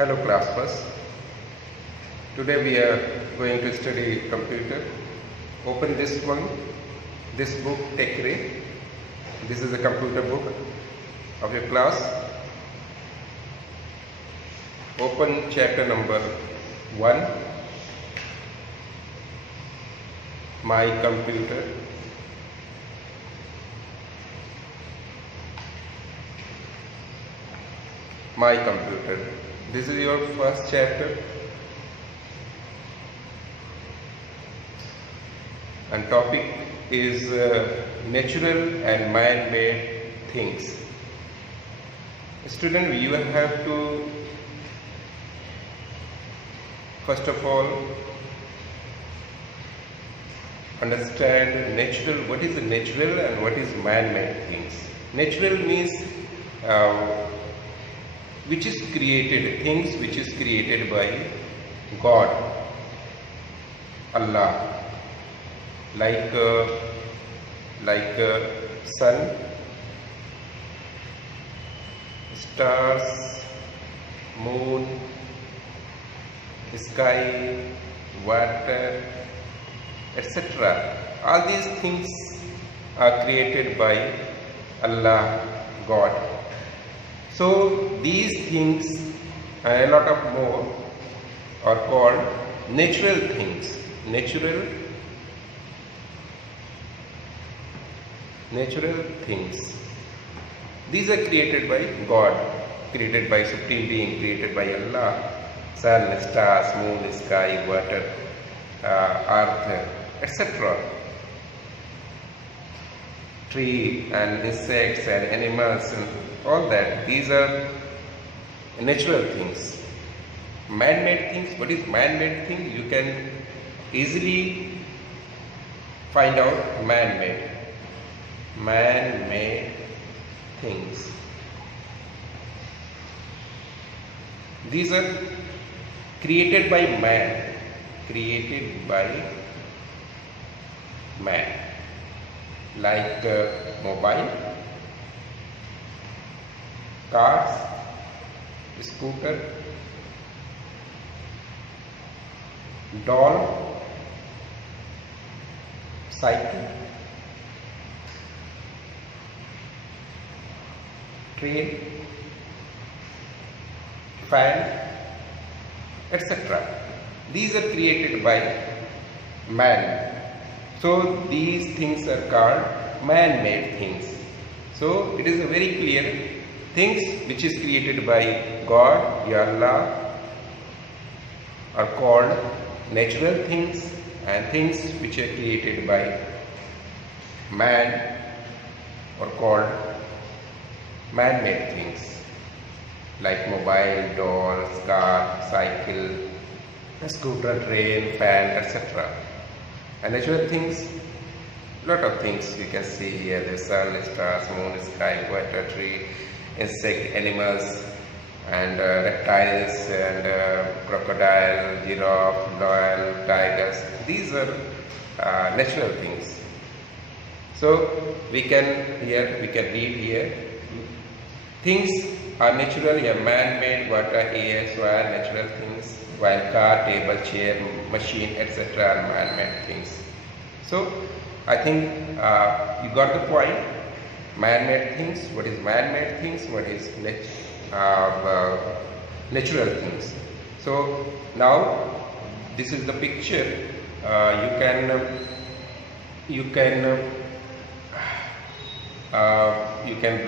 Hello class first. Today we are going to study computer. Open this one, this book Tekre. This is a computer book of your class. Open chapter number 1, My Computer. My Computer. This is your first chapter, and topic is natural and man-made things. Student, you have to first of all understand natural. What is the natural and what is man-made things? Natural means which is created, things which is created by God, Allah, like sun, stars, moon, sky, water, etc. All these things are created by Allah, God. So these things and a lot of more are called natural things. Natural things. These are created by God, created by Supreme Being, created by Allah. Sun, stars, moon, sky, water, earth, etc. Tree and insects and animals and all that. These are natural things. Man-made things. What is man-made thing? You can easily find out man-made. Man-made things. These are created by man. Created by man. Like mobile, cars, scooter, doll, cycle, train, fan, etc. These are created by man. So these things are called man-made things. So it is a very clear things which is created by God, Allah, are called natural things, and things which are created by man are called man-made things, like mobile, dolls, car, cycle, scooter, train, fan, etc. And natural things, lot of things you can see here: the sun, stars, moon, sky, water, tree, insect, animals, and reptiles, and crocodile, giraffe, lion, tigers. These are natural things. So we can read here. Things are natural, man-made, water, air, soil, natural things, while car, table, chair, machine, etc. are man-made things. So I think you got the point. Man-made things. What is man-made things? What is natural things? So now this is the picture. You can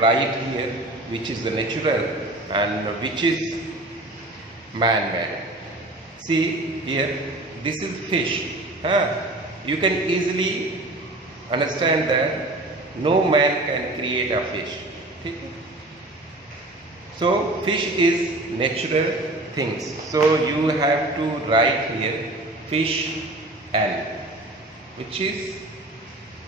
write here which is the natural and which is man-made. See here, this is fish. You can easily understand that no man can create a fish. So fish is natural things. So you have to write here fish N, which is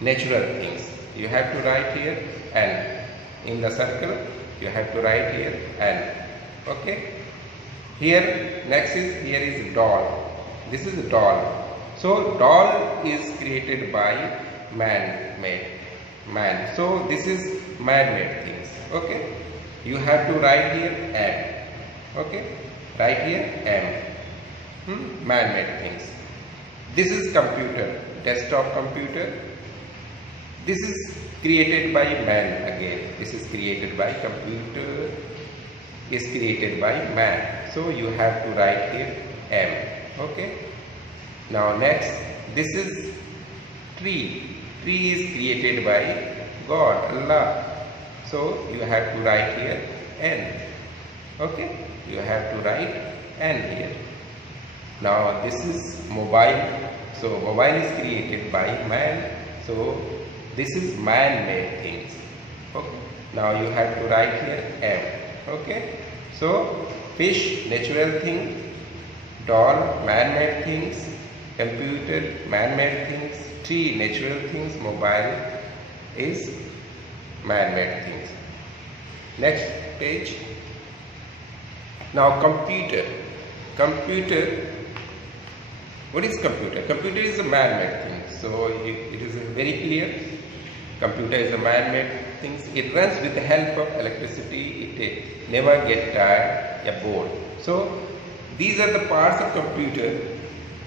natural things. You have to write here N. In the circle, you have to write here N. Okay. Here is doll. This is a doll. So doll is created by man-made. So this is man-made things. Okay. You have to write here N. Okay. Write here M. Man-made things. This is computer, desktop computer. This is created by man again. This is created by computer, is created by man. So you have to write here M. Okay. Now next, this is tree. Tree is created by God, Allah. So you have to write here N. Okay. You have to write N here. Now this is mobile. So mobile is created by man. So this is man-made things. Okay. Now you have to write here M. Okay. So fish, natural thing. Doll, man-made things. Computer, man-made things. Tree, natural things. Mobile is man-made things. Next page. Now computer. Computer. What is computer? Computer is a man-made thing. So it is very clear. Computer is a man-made thing. It runs with the help of electricity. It never gets tired or bored. So these are the parts of computer.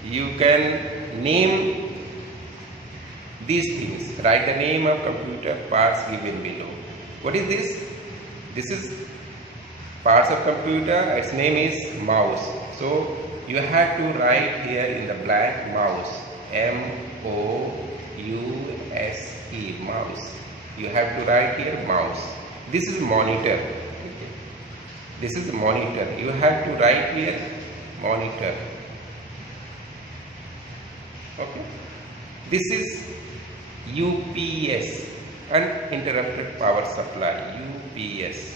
You can name these things. Write the name of computer parts given below. What is this? This is parts of computer. Its name is mouse. So you have to write here in the blank mouse. M-O-U-S-E, mouse. You have to write here mouse. This is monitor. This is monitor. You have to write here monitor. Okay. This is UPS, uninterrupted power supply. UPS.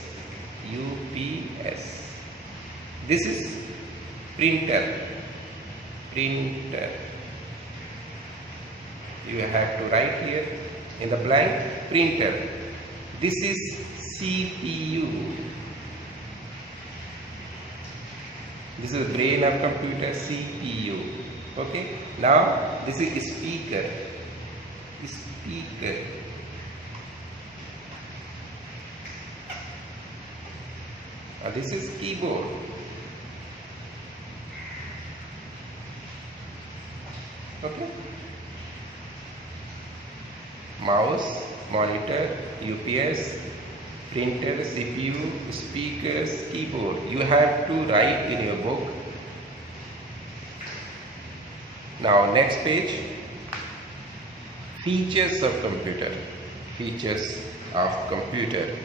UPS. This is printer. Printer. You have to write here in the blank printer. This is CPU. This is the brain of computer, CPU. Okay. Now this is speaker. Speaker. This is keyboard. Okay. Mouse, monitor, UPS, printer, CPU, speakers, keyboard. You have to write in your book. Now next page. Features of computer. Features of computer.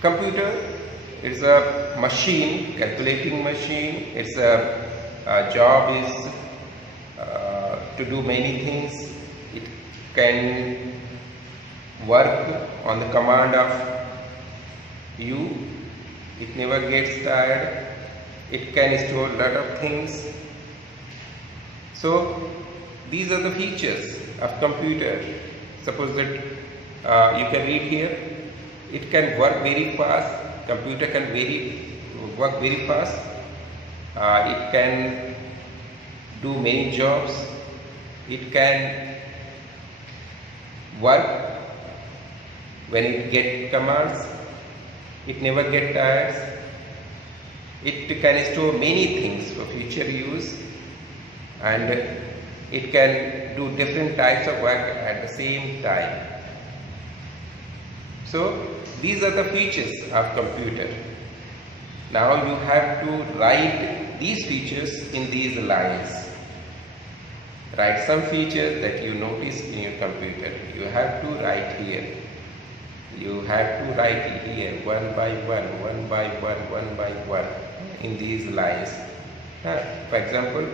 Computer is a machine, calculating machine. Its job is to do many things. It can work on the command of you. It never gets tired. It can store a lot of things. So these are the features of computer. Suppose that you can read here. It can work very fast. Computer can work very fast. It can do many jobs. It can work when it gets commands. It never gets tired. It can store many things for future use, and it can do different types of work at the same time. So these are the features of computer. Now you have to write these features in these lines. Write some features that you notice in your computer. You have to write here. You have to write it here one by one, one by one, one by one in these lines. For example,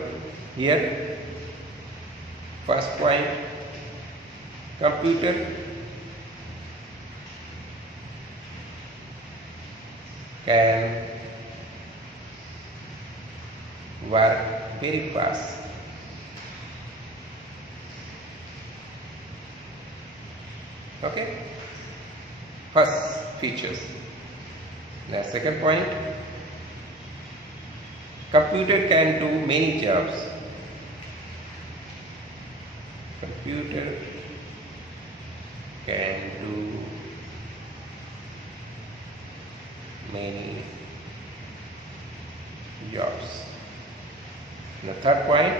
here, first point, computer can work very fast. Okay, first features. Now second point, computer can do many jobs. Computer can do many jobs. The third point,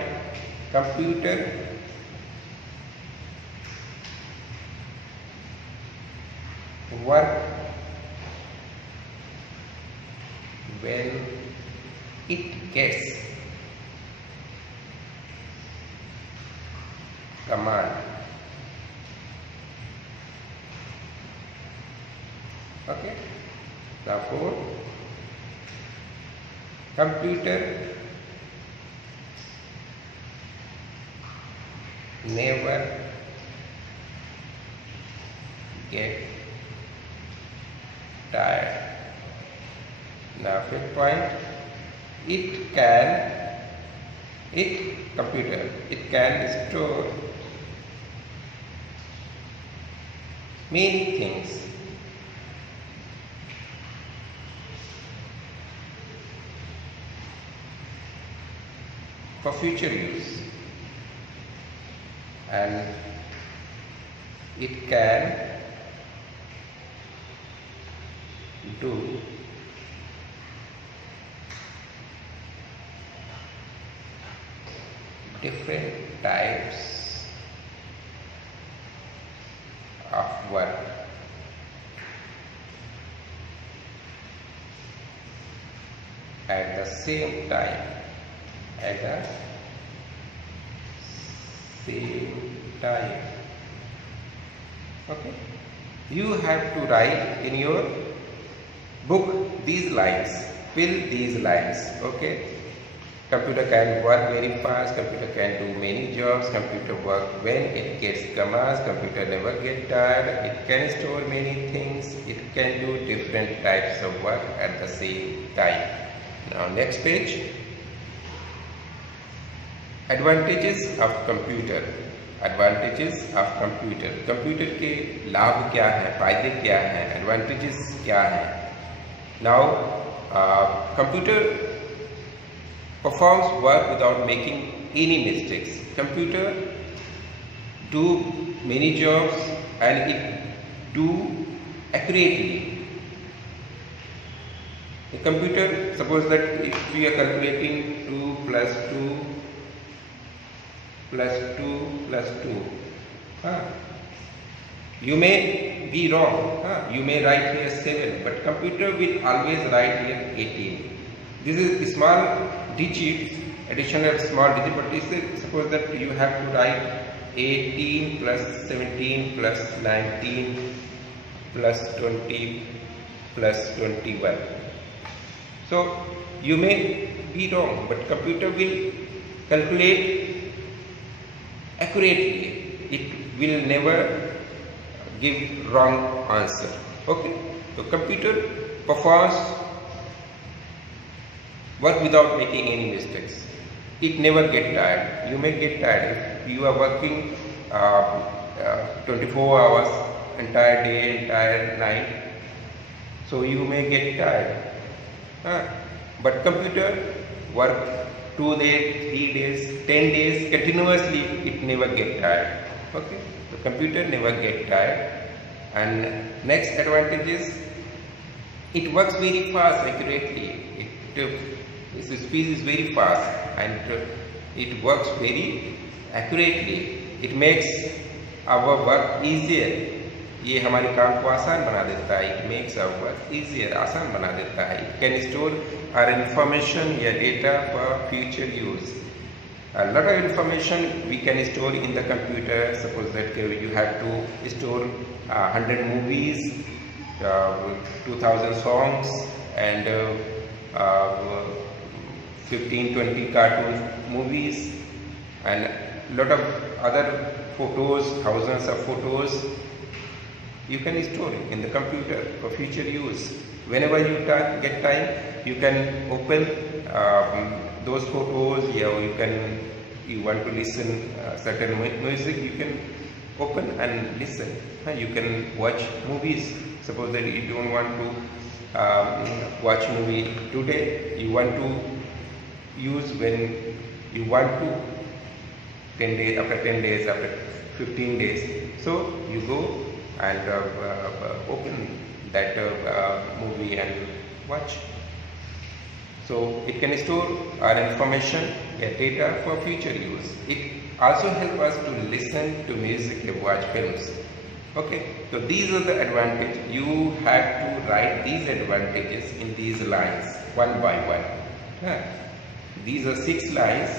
computer work when it gets command. Okay. Therefore, computer never get tired. Now, fifth point, computer can store many things for future use, and it can do different types of work at the same time. Okay. You have to write in your book these lines, fill these lines. Okay. Computer can work very fast, computer can do many jobs, computer work when it gets commands, computer never get tired, it can store many things, it can do different types of work at the same time. Now next page. Advantages of computer. Computer के लाभ क्या है, फायदे क्या हैं, advantages क्या हैं. Now computer performs work without making any mistakes. Computer do many jobs and it do accurately. The computer, suppose that if we are calculating 2 plus 2 plus 2 plus 2, you may be wrong, you may write here 7, but computer will always write here 18. This is small digits, additional small digit, but suppose that you have to write 18 plus 17 plus 19 plus 20 plus 21. So you may be wrong, but computer will calculate accurately. It will never give wrong answer. Okay. So computer performs work without making any mistakes. It never get tired. You may get tired if you are working 24 hours, entire day, entire night. So you may get tired. But computer work 2 days, 3 days, 10 days continuously. It never get tired. Okay. The computer never get tired. And next advantage is it works very fast, accurately. Its speed is very fast and it works very accurately. It makes our work easier. ये हमारे काम को आसान बना देता है. It makes our work easier, आसान बना देता है. It can store our information या data for future use. A lot of information we can store in the computer. Suppose that you have to store 100 movies, 2000 songs, and 15-20 cartoon movies, and lot of other photos, thousands of photos. You can store it in the computer for future use. Whenever you get time, you can open those photos. You want to listen certain music, you can open and listen. You can watch movies. Suppose that you don't want to watch movie today, you want to use when you want to, 10 days, after 10 days, after 15 days. So you go and open that movie and watch. So it can store our information, get data for future use. It also helps us to listen to music or watch films. Okay, so these are the advantages. You have to write these advantages in these lines one by one. These are 6 lines.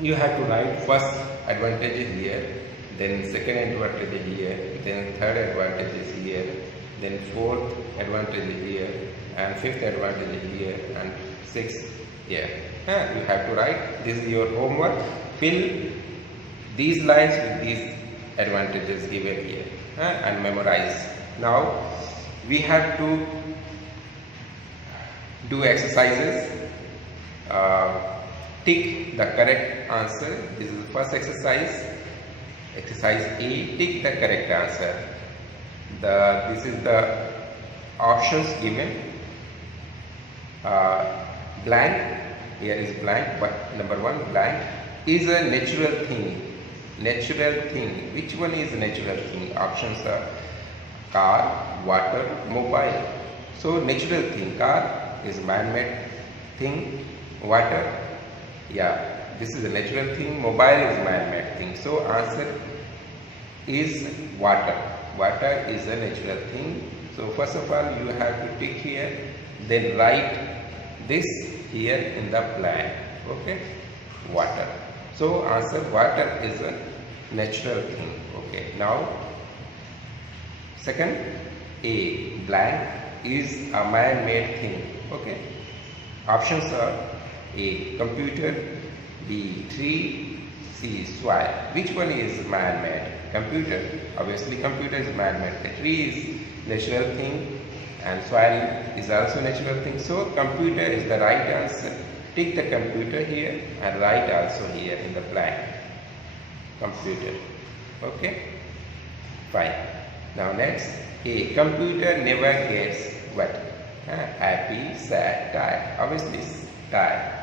You have to write first advantage here, then second advantage here, then third advantage here, then fourth advantage here, and fifth advantage here, and sixth here. You have to write. This is your homework. Fill these lines with these advantages given here and memorize. Now we have to do exercises. Tick the correct answer. This is the first exercise. Exercise A. Tick the correct answer. This is the options given. Blank. Here is blank. But number 1, blank is a natural thing. Natural thing. Which one is natural thing? Options are car, water, mobile. So natural thing. Car is man-made thing. Water, yeah, this is a natural thing. Mobile is man-made thing. So answer is water. Water is a natural thing. So first of all, you have to tick here, then write this here in the blank. Okay, water. So answer water is a natural thing. Okay, now second, A, blank is a man-made thing. Okay, options are A, computer, B, tree, C, soil. Which one is man-made? Computer. Obviously computer is man-made. The tree is natural thing and soil is also natural thing. So computer is the right answer. Tick the computer here and write also here in the blank. Computer. Okay, fine. Now next, A, computer never gets what? Happy, sad, tired. Obviously tired.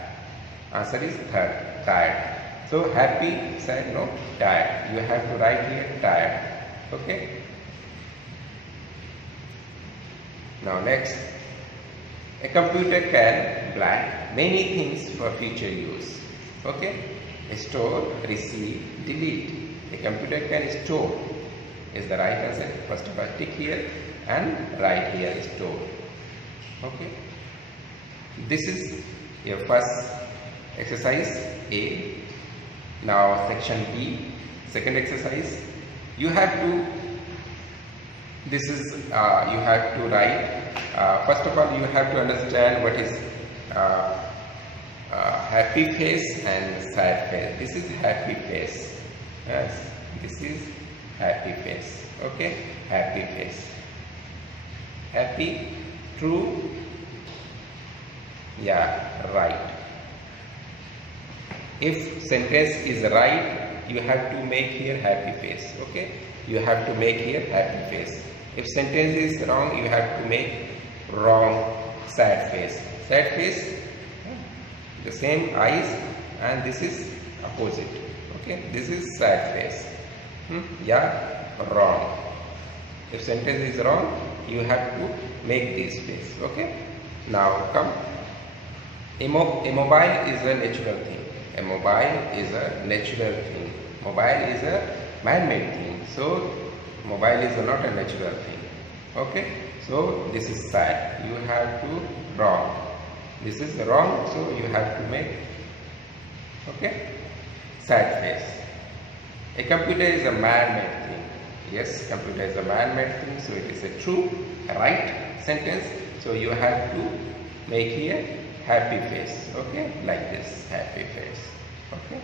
Answer is third, tired. So happy, sad, no, tired. You have to write here tired. Okay. Now next, a computer can blank many things for future use. Okay. Store, receive, delete. A computer can store is the right answer. First of all, tick here and write here store. Okay. This is your first exercise A. Now section B, second exercise. You have to, this is you have to write. First of all, you have to understand what is happy face and sad face. This is happy face. Yes, this is happy face. Okay, happy face. Happy, true. Yeah, right. If sentence is right, you have to make here happy face. Okay, you have to make here happy face. If sentence is wrong, you have to make wrong sad face. Sad face, the same eyes, and this is opposite. Okay, this is sad face. Yeah, wrong. If sentence is wrong, you have to make this face. Okay, now come. A mobile is a natural thing. A mobile is a natural thing. Mobile is a man-made thing. So mobile is not a natural thing. Okay. So this is sad. You have to wrong. This is wrong. So you have to make. Okay. Sad face. A computer is a man-made thing. Yes, computer is a man-made thing. So it is a true, right sentence. So you have to make here happy face. Okay, like this, happy face. Okay.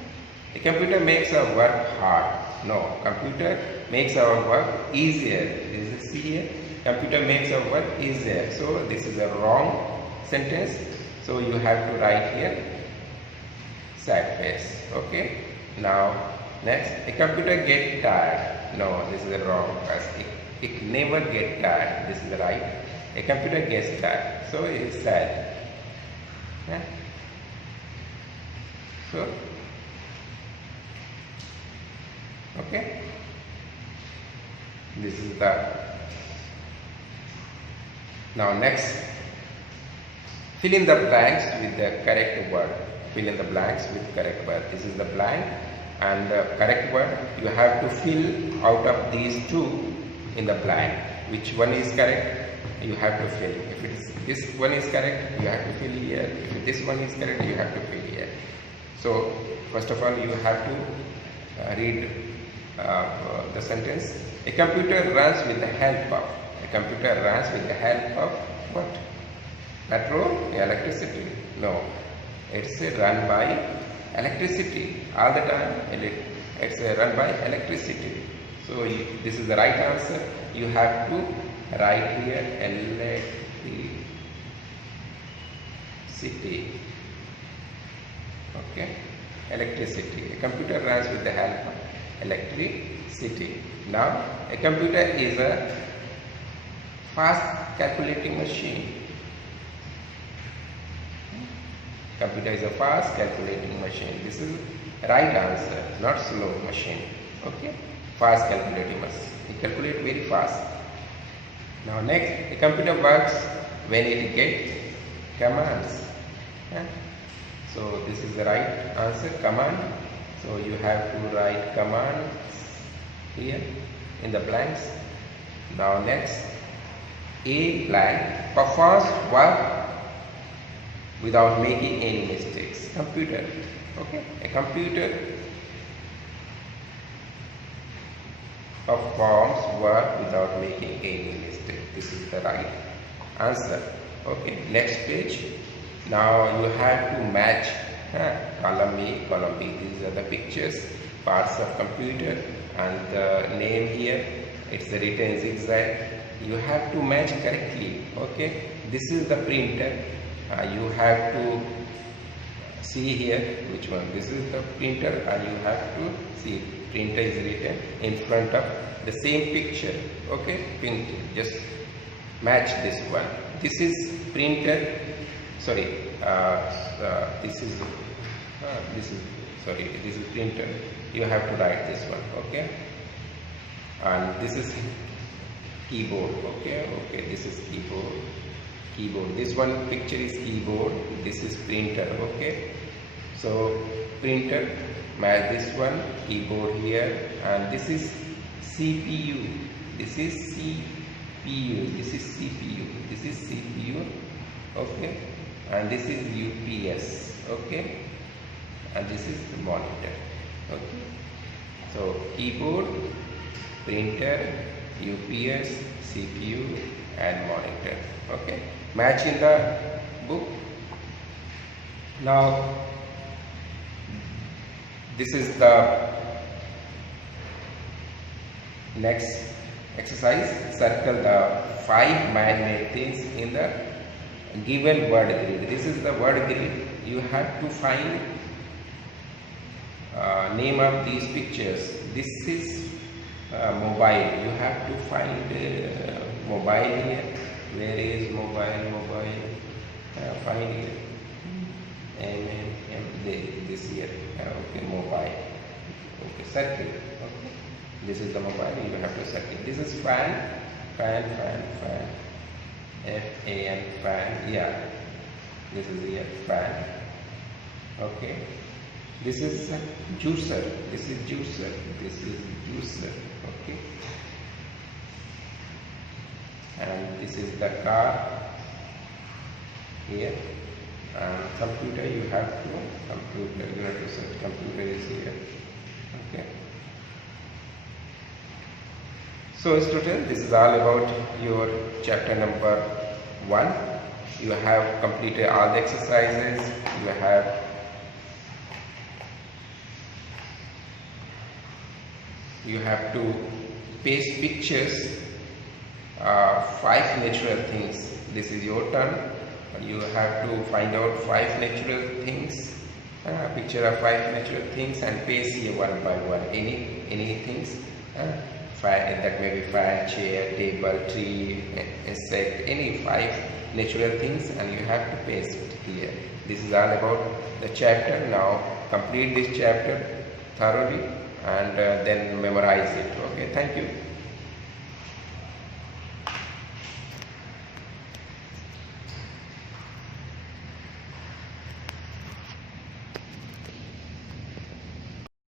The computer makes our work hard. No, computer makes our work easier. Is this here? Computer makes our work easier. So this is a wrong sentence. So you have to write here sad face. Okay. Now next, a computer get tired. No, this is wrong because it never get tired. This is right. A computer gets tired. So it is sad. Yeah. So, okay, this is the, now next, Fill in the blanks with the correct word. Fill in the blanks with correct word. This is the blank and the correct word. You have to fill out of these two in the blank. Which one is correct? You have to fill. If it is this one is correct, you have to fill here. If this one is correct, you have to fill here. So first of all, you have to read the sentence. A computer runs with the help of. A computer runs with the help of what? Petrol? Electricity? No. It's run by electricity. All the time it's run by electricity. So this is the right answer. You have to write here electricity. Okay? Electricity. A computer runs with the help of electricity. Now, a computer is a fast calculating machine. Computer is a fast calculating machine. This is right answer, not slow machine. Okay? Fast calculating machine. It calculates very fast. Now next, a computer works when it gets commands. So this is the right answer, command. So you have to write commands here in the blanks. Now next, a blank performs work without making any mistakes. Computer. Okay, a computer performs work without making any mistake. This is the right answer. Okay, next page. Now you have to match column A, column B. These are the pictures, parts of computer, and the name here. It's written zigzag. You have to match correctly. Okay, this is the printer. You have to see here which one. This is the printer, and you have to see printer is written in front of the same picture. Okay, printer. Just match this one. This is printer. Sorry, this is printer. You have to write this one. Okay, and this is keyboard. Okay, this is keyboard. This one picture is keyboard. This is printer. Okay, so printer, match this one, keyboard here, and this is CPU. This is CPU. This is CPU. This is CPU. Okay, and this is UPS. Okay, and this is the monitor. Okay, so keyboard, printer, UPS, CPU, and monitor. Okay, match in the book. Now this is the next exercise. Circle the 5 man-made things in the given word grid. This is the word grid. You have to find name of these pictures. This is mobile. You have to find mobile here. Where is mobile? Find here. This here. Okay, mobile. Okay, circle. Okay, this is the mobile. You have to circle. This is fan. F-A-N, fan. Yeah, this is here, fan. Okay, this is juicer. This is juicer. This is juicer. Okay, and this is the car here. And computer, you have to search. Computer is here. Okay, so students, this is all about your chapter number 1. You have completed all the exercises. You have to paste pictures 5 natural things. This is your turn. You have to find out 5 natural things, picture of 5 natural things, and paste here one by one. Any things, that may be fan, chair, table, tree, insect, any 5 natural things, and you have to paste it here. This is all about the chapter. Now complete this chapter thoroughly and then memorize it. Okay, thank you.